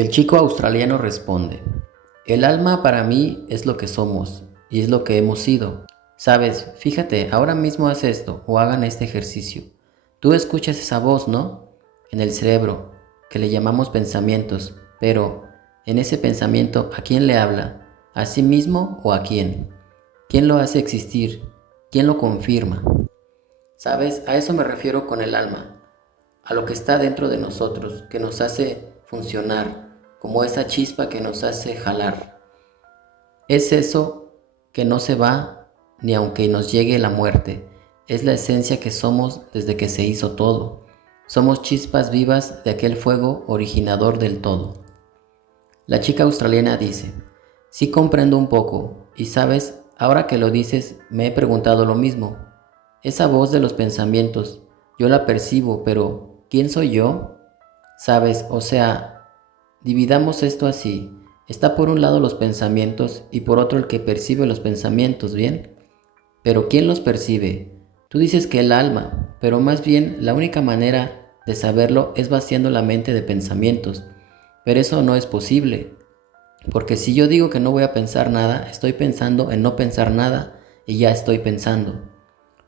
El chico australiano responde: el alma para mí es lo que somos y es lo que hemos sido. Sabes, fíjate, ahora mismo haz esto o hagan este ejercicio. Tú escuchas esa voz, ¿no? En el cerebro, que le llamamos pensamientos, pero en ese pensamiento, ¿a quién le habla? ¿A sí mismo o a quién? ¿Quién lo hace existir? ¿Quién lo confirma? ¿Sabes? A eso me refiero con el alma, a lo que está dentro de nosotros, que nos hace funcionar, como esa chispa que nos hace jalar. Es eso que no se va ni aunque nos llegue la muerte. Es la esencia que somos desde que se hizo todo. Somos chispas vivas de aquel fuego originador del todo. La chica australiana dice: sí comprendo un poco, y sabes, ahora que lo dices, me he preguntado lo mismo. Esa voz de los pensamientos, yo la percibo, pero ¿quién soy yo? Sabes, o sea, dividamos esto así. Está por un lado los pensamientos y por otro el que percibe los pensamientos, ¿bien? Pero ¿quién los percibe? Tú dices que el alma, pero más bien la única manera de saberlo es vaciando la mente de pensamientos. Pero eso no es posible, porque si yo digo que no voy a pensar nada, estoy pensando en no pensar nada y ya estoy pensando.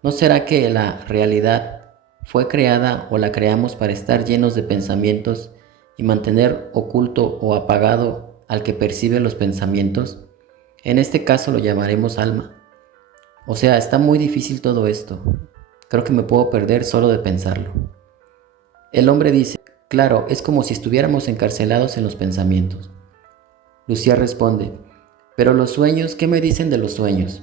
¿No será que la realidad fue creada o la creamos para estar llenos de pensamientos y mantener oculto o apagado al que percibe los pensamientos? En este caso lo llamaremos alma. O sea, está muy difícil todo esto. Creo que me puedo perder solo de pensarlo. El hombre dice: claro, es como si estuviéramos encarcelados en los pensamientos. Lucía responde: pero los sueños, ¿qué me dicen de los sueños?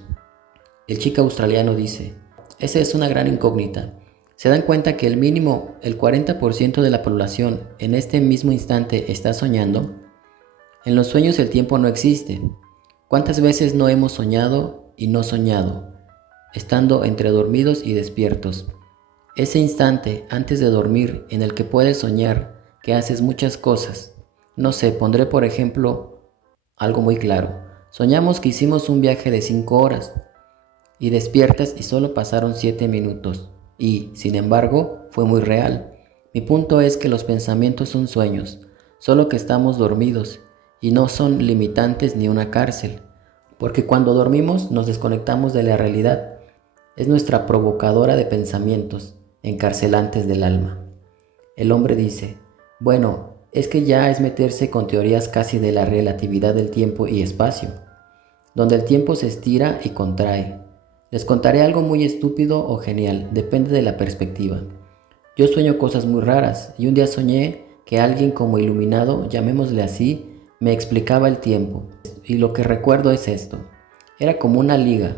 El chico australiano dice: esa es una gran incógnita. ¿Se dan cuenta que el mínimo, el 40% de la población en este mismo instante está soñando? En los sueños el tiempo no existe. ¿Cuántas veces no hemos soñado y no soñado, estando entre dormidos y despiertos? Ese instante antes de dormir en el que puedes soñar que haces muchas cosas. No sé, pondré por ejemplo algo muy claro. Soñamos que hicimos un viaje de 5 horas y despiertas y solo pasaron 7 minutos. Y, sin embargo, fue muy real. Mi punto es que los pensamientos son sueños, solo que estamos dormidos y no son limitantes ni una cárcel, porque cuando dormimos nos desconectamos de la realidad. Es nuestra provocadora de pensamientos, encarcelantes del alma. El hombre dice: bueno, es que ya es meterse con teorías casi de la relatividad del tiempo y espacio, donde el tiempo se estira y contrae. Les contaré algo muy estúpido o genial, depende de la perspectiva. Yo sueño cosas muy raras y un día soñé que alguien como iluminado, llamémosle así, me explicaba el tiempo. Y lo que recuerdo es esto. Era como una liga.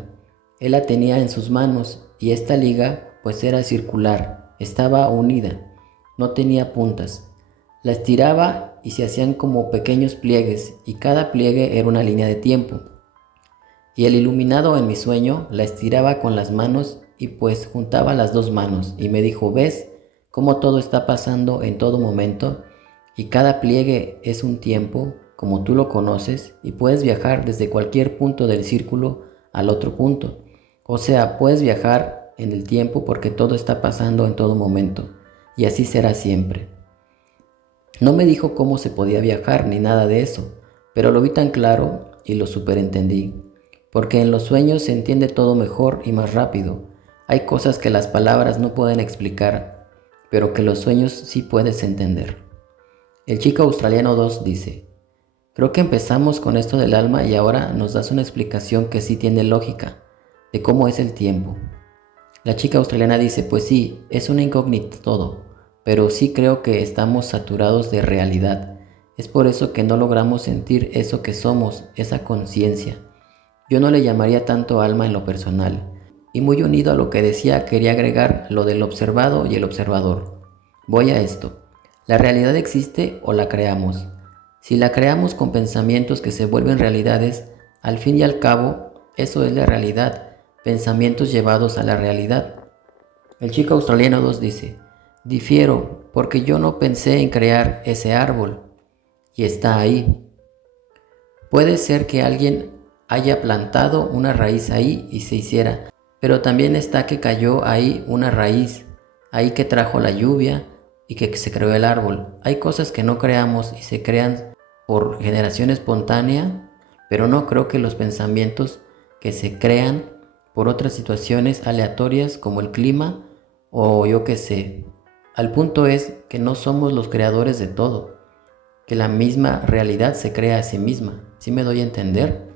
Él la tenía en sus manos y esta liga pues era circular, estaba unida, no tenía puntas. La estiraba y se hacían como pequeños pliegues y cada pliegue era una línea de tiempo. Y el iluminado en mi sueño la estiraba con las manos y pues juntaba las dos manos y me dijo: ¿ves cómo todo está pasando en todo momento? Y cada pliegue es un tiempo, como tú lo conoces, y puedes viajar desde cualquier punto del círculo al otro punto. O sea, puedes viajar en el tiempo porque todo está pasando en todo momento, y así será siempre. No me dijo cómo se podía viajar ni nada de eso, pero lo vi tan claro y lo superentendí. Porque en los sueños se entiende todo mejor y más rápido. Hay cosas que las palabras no pueden explicar, pero que los sueños sí puedes entender. El chico australiano 2 dice: creo que empezamos con esto del alma y ahora nos das una explicación que sí tiene lógica, de cómo es el tiempo. La chica australiana dice: pues sí, es una incógnita todo, pero sí creo que estamos saturados de realidad. Es por eso que no logramos sentir eso que somos, esa conciencia. Yo no le llamaría tanto alma en lo personal. Y muy unido a lo que decía, quería agregar lo del observado y el observador. Voy a esto. ¿La realidad existe o la creamos? Si la creamos con pensamientos que se vuelven realidades, al fin y al cabo, eso es la realidad, pensamientos llevados a la realidad. El chico australiano 2 dice: difiero, porque yo no pensé en crear ese árbol, y está ahí. Puede ser que alguien haya plantado una raíz ahí y se hiciera, pero también está que cayó ahí una raíz, ahí que trajo la lluvia y que se creó el árbol. Hay cosas que no creamos y se crean por generación espontánea, pero no creo que los pensamientos que se crean por otras situaciones aleatorias como el clima o yo qué sé. Al punto es que no somos los creadores de todo, que la misma realidad se crea a sí misma. ¿Sí me doy a entender?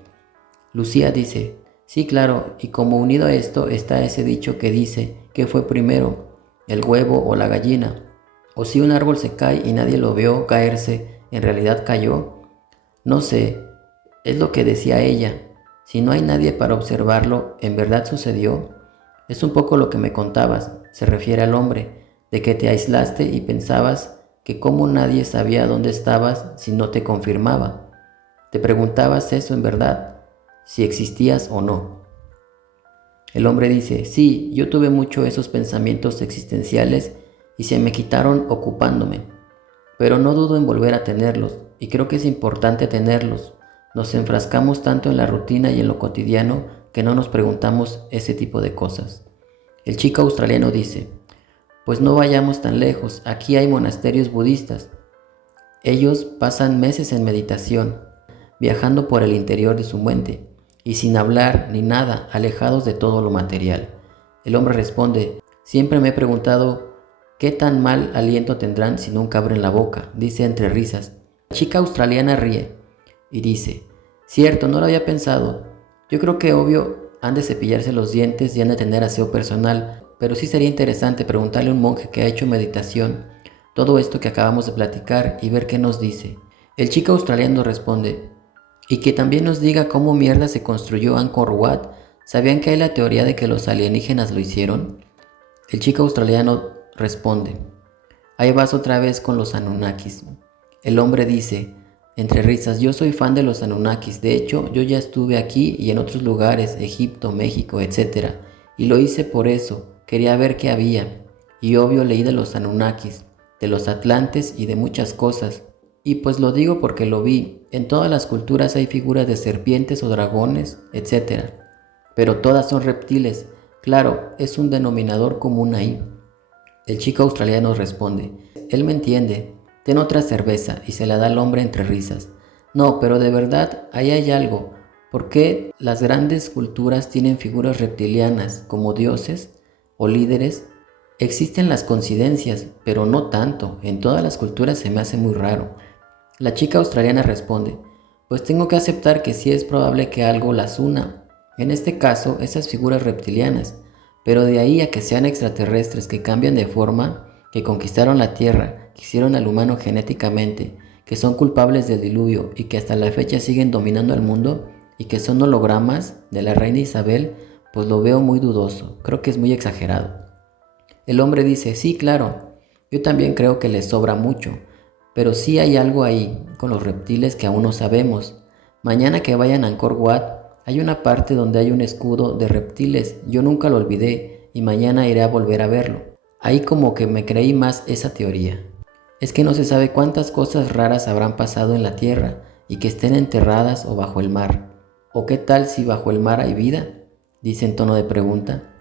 Lucía dice, sí, claro, y como unido a esto está ese dicho que dice, ¿qué fue primero, el huevo o la gallina? O si un árbol se cae y nadie lo vio caerse, ¿en realidad cayó? No sé, es lo que decía ella. Si no hay nadie para observarlo, ¿en verdad sucedió? Es un poco lo que me contabas, se refiere al hombre, de que te aislaste y pensabas que como nadie sabía dónde estabas si no te confirmaba. Te preguntabas eso en verdad, si existías o no. El hombre dice, sí, yo tuve mucho esos pensamientos existenciales y se me quitaron ocupándome, pero no dudo en volver a tenerlos, y creo que es importante tenerlos. Nos enfrascamos tanto en la rutina y en lo cotidiano que no nos preguntamos ese tipo de cosas. El chico australiano dice, pues no vayamos tan lejos, aquí hay monasterios budistas. Ellos pasan meses en meditación, viajando por el interior de su mente, y sin hablar ni nada, alejados de todo lo material. El hombre responde, siempre me he preguntado, ¿qué tan mal aliento tendrán si nunca abren la boca? Dice entre risas. La chica australiana ríe y dice, cierto, no lo había pensado. Yo creo que obvio han de cepillarse los dientes y han de tener aseo personal, pero sí sería interesante preguntarle a un monje que ha hecho meditación todo esto que acabamos de platicar y ver qué nos dice. El chico australiano responde, y que también nos diga cómo mierda se construyó Angkor Wat. ¿Sabían que hay la teoría de que los alienígenas lo hicieron? El chico australiano responde, ahí vas otra vez con los Anunnakis. El hombre dice, entre risas, yo soy fan de los Anunnakis, de hecho yo ya estuve aquí y en otros lugares, Egipto, México, etc. Y lo hice por eso, quería ver qué había. Y obvio leí de los Anunnakis, de los Atlantes y de muchas cosas. Y pues lo digo porque lo vi, en todas las culturas hay figuras de serpientes o dragones, etc. Pero todas son reptiles, claro, es un denominador común ahí. El chico australiano responde, él me entiende, ten otra cerveza y se la da al hombre entre risas. No, pero de verdad, ahí hay algo. ¿Por qué las grandes culturas tienen figuras reptilianas como dioses o líderes? Existen las coincidencias, pero no tanto. En todas las culturas se me hace muy raro. La chica australiana responde, pues tengo que aceptar que sí es probable que algo las una. En este caso, esas figuras reptilianas. Pero de ahí a que sean extraterrestres que cambian de forma, que conquistaron la Tierra, que hicieron al humano genéticamente, que son culpables del diluvio y que hasta la fecha siguen dominando el mundo y que son hologramas de la reina Isabel, pues lo veo muy dudoso, creo que es muy exagerado. El hombre dice, sí, claro, yo también creo que les sobra mucho, pero sí hay algo ahí con los reptiles que aún no sabemos. Mañana que vayan a Angkor Wat, hay una parte donde hay un escudo de reptiles, yo nunca lo olvidé y mañana iré a volver a verlo. Ahí como que me creí más esa teoría. Es que no se sabe cuántas cosas raras habrán pasado en la tierra y que estén enterradas o bajo el mar. ¿O qué tal si bajo el mar hay vida? Dice en tono de pregunta.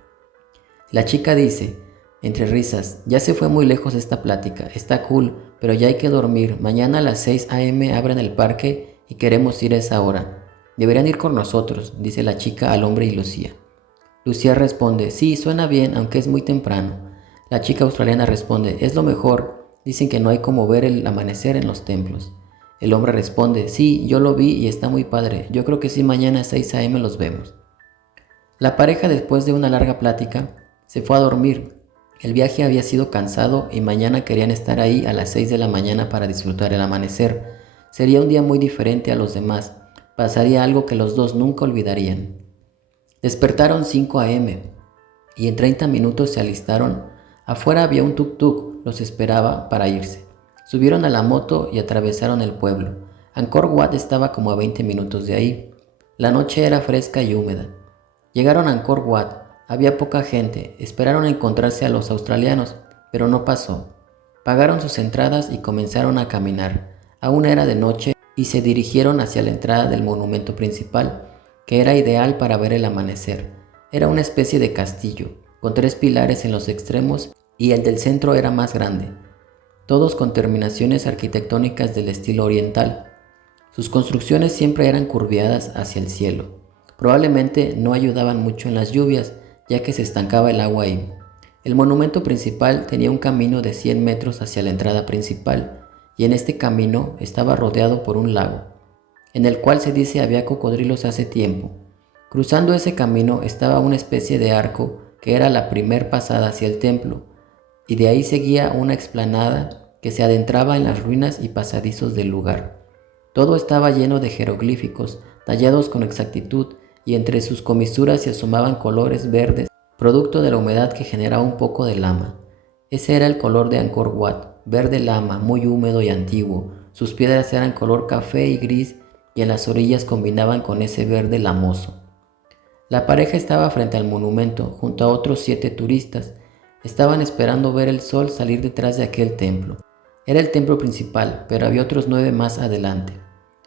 La chica dice, entre risas, ya se fue muy lejos esta plática, está cool, pero ya hay que dormir. Mañana a las 6 a.m. abren el parque y queremos ir a esa hora. Deberían ir con nosotros, dice la chica al hombre y Lucía. Lucía responde, sí, suena bien, aunque es muy temprano. La chica australiana responde, es lo mejor, dicen que no hay como ver el amanecer en los templos. El hombre responde, sí, yo lo vi y está muy padre, yo creo que sí mañana a 6 a.m. los vemos. La pareja después de una larga plática se fue a dormir. El viaje había sido cansado y mañana querían estar ahí a las 6 de la mañana para disfrutar el amanecer. Sería un día muy diferente a los demás, pasaría algo que los dos nunca olvidarían. Despertaron 5 a.m. y en 30 minutos se alistaron. Afuera había un tuk-tuk, los esperaba para irse. Subieron a la moto y atravesaron el pueblo. Angkor Wat estaba como a 20 minutos de ahí. La noche era fresca y húmeda. Llegaron a Angkor Wat, había poca gente, esperaron a encontrarse a los australianos, pero no pasó. Pagaron sus entradas y comenzaron a caminar. Aún era de noche y se dirigieron hacia la entrada del monumento principal, que era ideal para ver el amanecer. Era una especie de castillo, con 3 pilares en los extremos y el del centro era más grande, todos con terminaciones arquitectónicas del estilo oriental. Sus construcciones siempre eran curviadas hacia el cielo. Probablemente no ayudaban mucho en las lluvias, ya que se estancaba el agua ahí. El monumento principal tenía un camino de 100 metros hacia la entrada principal, y en este camino estaba rodeado por un lago, en el cual se dice había cocodrilos hace tiempo. Cruzando ese camino estaba una especie de arco que era la primer pasada hacia el templo, y de ahí seguía una explanada que se adentraba en las ruinas y pasadizos del lugar. Todo estaba lleno de jeroglíficos, tallados con exactitud, y entre sus comisuras se asomaban colores verdes, producto de la humedad que generaba un poco de lama. Ese era el color de Angkor Wat, verde lama, muy húmedo y antiguo. Sus piedras eran color café y gris, y en las orillas combinaban con ese verde lamoso. La pareja estaba frente al monumento, junto a otros 7 turistas. Estaban esperando ver el sol salir detrás de aquel templo. Era el templo principal, pero había otros 9 más adelante.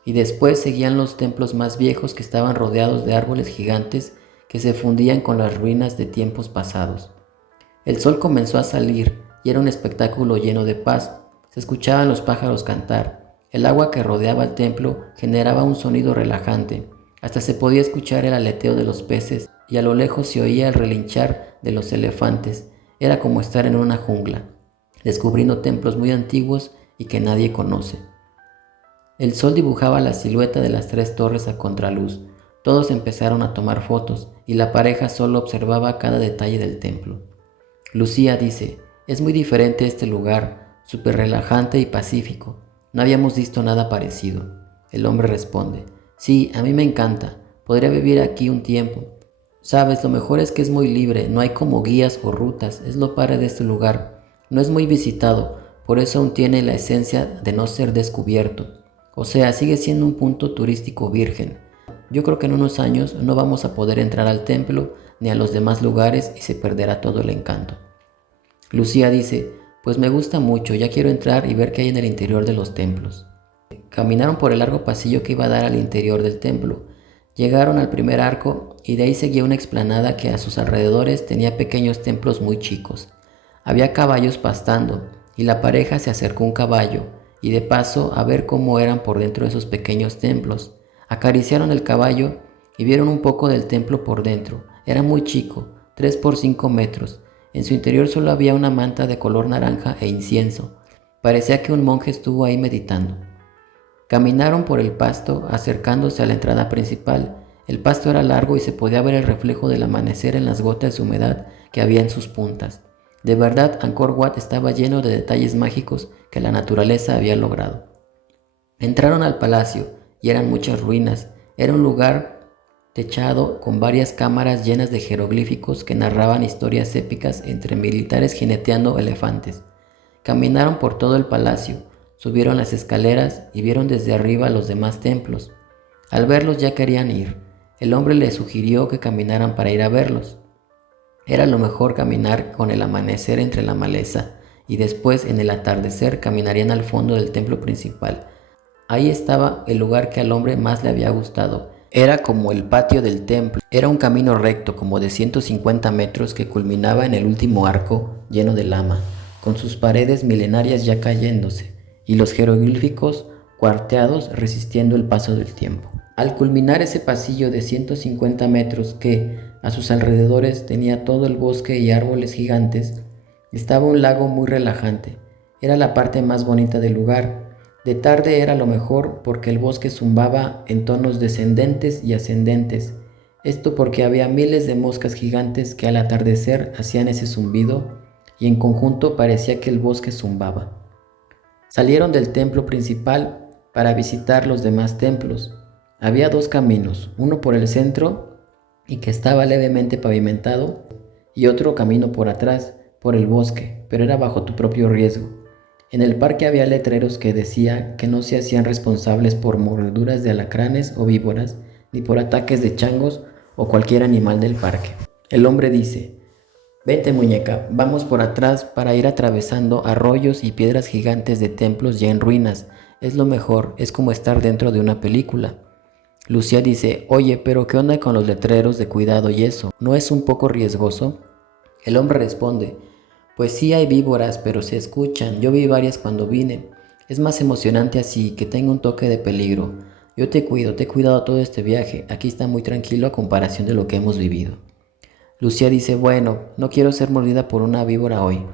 Y después seguían los templos más viejos que estaban rodeados de árboles gigantes que se fundían con las ruinas de tiempos pasados. El sol comenzó a salir y era un espectáculo lleno de paz. Se escuchaban los pájaros cantar. El agua que rodeaba el templo generaba un sonido relajante. Hasta se podía escuchar el aleteo de los peces y a lo lejos se oía el relinchar de los elefantes. Era como estar en una jungla, descubriendo templos muy antiguos y que nadie conoce. El sol dibujaba la silueta de las 3 torres a contraluz. Todos empezaron a tomar fotos y la pareja solo observaba cada detalle del templo. Lucía dice, es muy diferente este lugar, súper relajante y pacífico. No habíamos visto nada parecido. El hombre responde, sí, a mí me encanta, podría vivir aquí un tiempo. Sabes, lo mejor es que es muy libre, no hay como guías o rutas, es lo padre de este lugar. No es muy visitado, por eso aún tiene la esencia de no ser descubierto. O sea, sigue siendo un punto turístico virgen. Yo creo que en unos años no vamos a poder entrar al templo ni a los demás lugares y se perderá todo el encanto. Lucía dice, pues me gusta mucho, ya quiero entrar y ver qué hay en el interior de los templos. Caminaron por el largo pasillo que iba a dar al interior del templo. Llegaron al primer arco y de ahí seguía una explanada que a sus alrededores tenía pequeños templos muy chicos. Había caballos pastando y la pareja se acercó a un caballo y de paso a ver cómo eran por dentro de esos pequeños templos. Acariciaron el caballo y vieron un poco del templo por dentro. Era muy chico, 3 por 5 metros. En su interior solo había una manta de color naranja e incienso. Parecía que un monje estuvo ahí meditando. Caminaron por el pasto acercándose a la entrada principal. El pasto era largo y se podía ver el reflejo del amanecer en las gotas de humedad que había en sus puntas. De verdad, Angkor Wat estaba lleno de detalles mágicos que la naturaleza había logrado. Entraron al palacio y eran muchas ruinas. Era un lugar techado con varias cámaras llenas de jeroglíficos que narraban historias épicas entre militares jineteando elefantes. Caminaron por todo el palacio, subieron las escaleras y vieron desde arriba los demás templos. Al verlos ya querían ir. El hombre les sugirió que caminaran para ir a verlos. Era lo mejor caminar con el amanecer entre la maleza y después en el atardecer caminarían al fondo del templo principal. Ahí estaba el lugar que al hombre más le había gustado. Era como el patio del templo. Era un camino recto como de 150 metros que culminaba en el último arco lleno de lama, con sus paredes milenarias ya cayéndose y los jeroglíficos cuarteados resistiendo el paso del tiempo. Al culminar ese pasillo de 150 metros que, a sus alrededores, tenía todo el bosque y árboles gigantes, estaba un lago muy relajante. Era la parte más bonita del lugar. De tarde era lo mejor porque el bosque zumbaba en tonos descendentes y ascendentes. Esto porque había miles de moscas gigantes que al atardecer hacían ese zumbido y en conjunto parecía que el bosque zumbaba. Salieron del templo principal para visitar los demás templos. Había 2 caminos, uno por el centro y que estaba levemente pavimentado, y otro camino por atrás, por el bosque, pero era bajo tu propio riesgo. En el parque había letreros que decía que no se hacían responsables por mordeduras de alacranes o víboras, ni por ataques de changos o cualquier animal del parque. El hombre dice, vente muñeca, vamos por atrás para ir atravesando arroyos y piedras gigantes de templos ya en ruinas. Es lo mejor, es como estar dentro de una película. Lucía dice, oye, pero ¿qué onda con los letreros de cuidado y eso? ¿No es un poco riesgoso? El hombre responde, pues sí hay víboras, pero se escuchan. Yo vi varias cuando vine. Es más emocionante así, que tenga un toque de peligro. Yo te cuido, te he cuidado todo este viaje. Aquí está muy tranquilo a comparación de lo que hemos vivido. Lucía dice, bueno, no quiero ser mordida por una víbora hoy.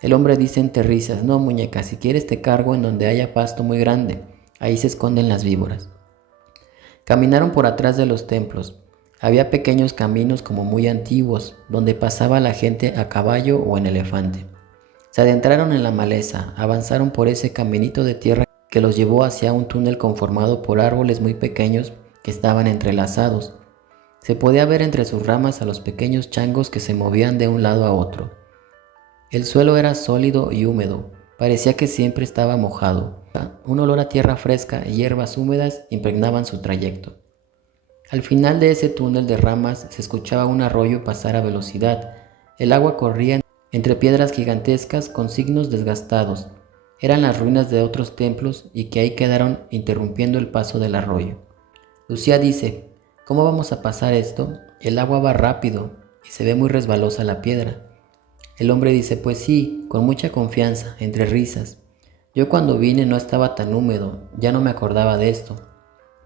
El hombre dice entre risas, no muñeca, si quieres te cargo en donde haya pasto muy grande. Ahí se esconden las víboras. Caminaron por atrás de los templos. Había pequeños caminos como muy antiguos, donde pasaba la gente a caballo o en elefante. Se adentraron en la maleza, avanzaron por ese caminito de tierra que los llevó hacia un túnel conformado por árboles muy pequeños que estaban entrelazados. Se podía ver entre sus ramas a los pequeños changos que se movían de un lado a otro. El suelo era sólido y húmedo, parecía que siempre estaba mojado. Un olor a tierra fresca y hierbas húmedas impregnaban su trayecto. Al final de ese túnel de ramas se escuchaba un arroyo pasar a velocidad. El agua corría entre piedras gigantescas con signos desgastados. Eran las ruinas de otros templos y que ahí quedaron interrumpiendo el paso del arroyo. Lucía dice, ¿cómo vamos a pasar esto? El agua va rápido y se ve muy resbalosa la piedra. El hombre dice, pues sí, con mucha confianza, entre risas. Yo cuando vine no estaba tan húmedo, ya no me acordaba de esto.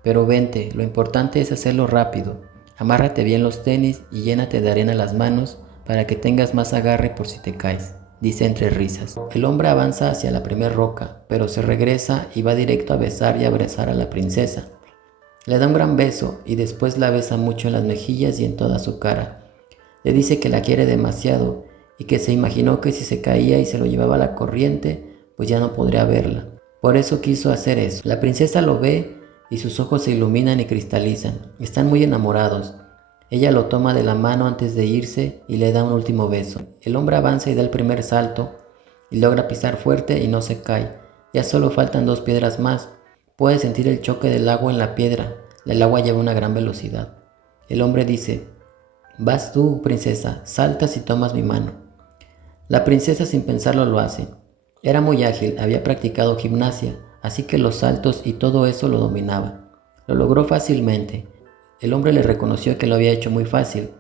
Pero vente, lo importante es hacerlo rápido. Amárrate bien los tenis y llénate de arena las manos para que tengas más agarre por si te caes, dice entre risas. El hombre avanza hacia la primera roca, pero se regresa y va directo a besar y abrazar a la princesa. Le da un gran beso y después la besa mucho en las mejillas y en toda su cara. Le dice que la quiere demasiado y que se imaginó que si se caía y se lo llevaba la corriente, pues ya no podría verla. Por eso quiso hacer eso. La princesa lo ve y sus ojos se iluminan y cristalizan. Están muy enamorados. Ella lo toma de la mano antes de irse y le da un último beso. El hombre avanza y da el primer salto y logra pisar fuerte y no se cae. Ya solo faltan 2 piedras más. Puede sentir el choque del agua en la piedra. El agua lleva una gran velocidad. El hombre dice, vas tú, princesa, saltas y tomas mi mano. La princesa sin pensarlo lo hace. Era muy ágil, había practicado gimnasia, así que los saltos y todo eso lo dominaba. Lo logró fácilmente. El hombre le reconoció que lo había hecho muy fácil.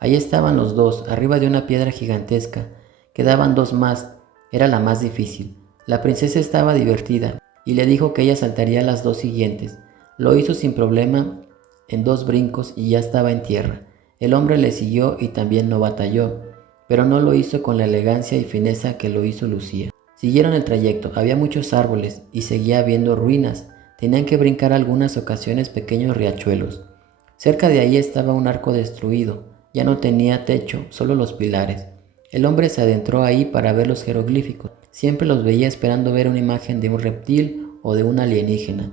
Ahí estaban los dos, arriba de una piedra gigantesca. Quedaban 2 más, era la más difícil. La princesa estaba divertida y le dijo que ella saltaría las 2 siguientes. Lo hizo sin problema en 2 brincos y ya estaba en tierra. El hombre le siguió y también no batalló, pero no lo hizo con la elegancia y fineza que lo hizo Lucía. Siguieron el trayecto, había muchos árboles y seguía habiendo ruinas. Tenían que brincar algunas ocasiones pequeños riachuelos. Cerca de ahí estaba un arco destruido, ya no tenía techo, solo los pilares. El hombre se adentró ahí para ver los jeroglíficos. Siempre los veía esperando ver una imagen de un reptil o de un alienígena.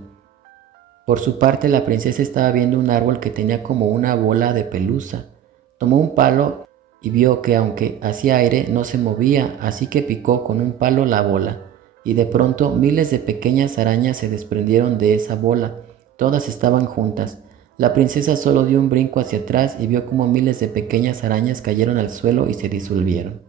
Por su parte, la princesa estaba viendo un árbol que tenía como una bola de pelusa. Tomó un palo y vio que aunque hacía aire no se movía, así que picó con un palo la bola. Y de pronto miles de pequeñas arañas se desprendieron de esa bola. Todas estaban juntas. La princesa solo dio un brinco hacia atrás y vio como miles de pequeñas arañas cayeron al suelo y se disolvieron.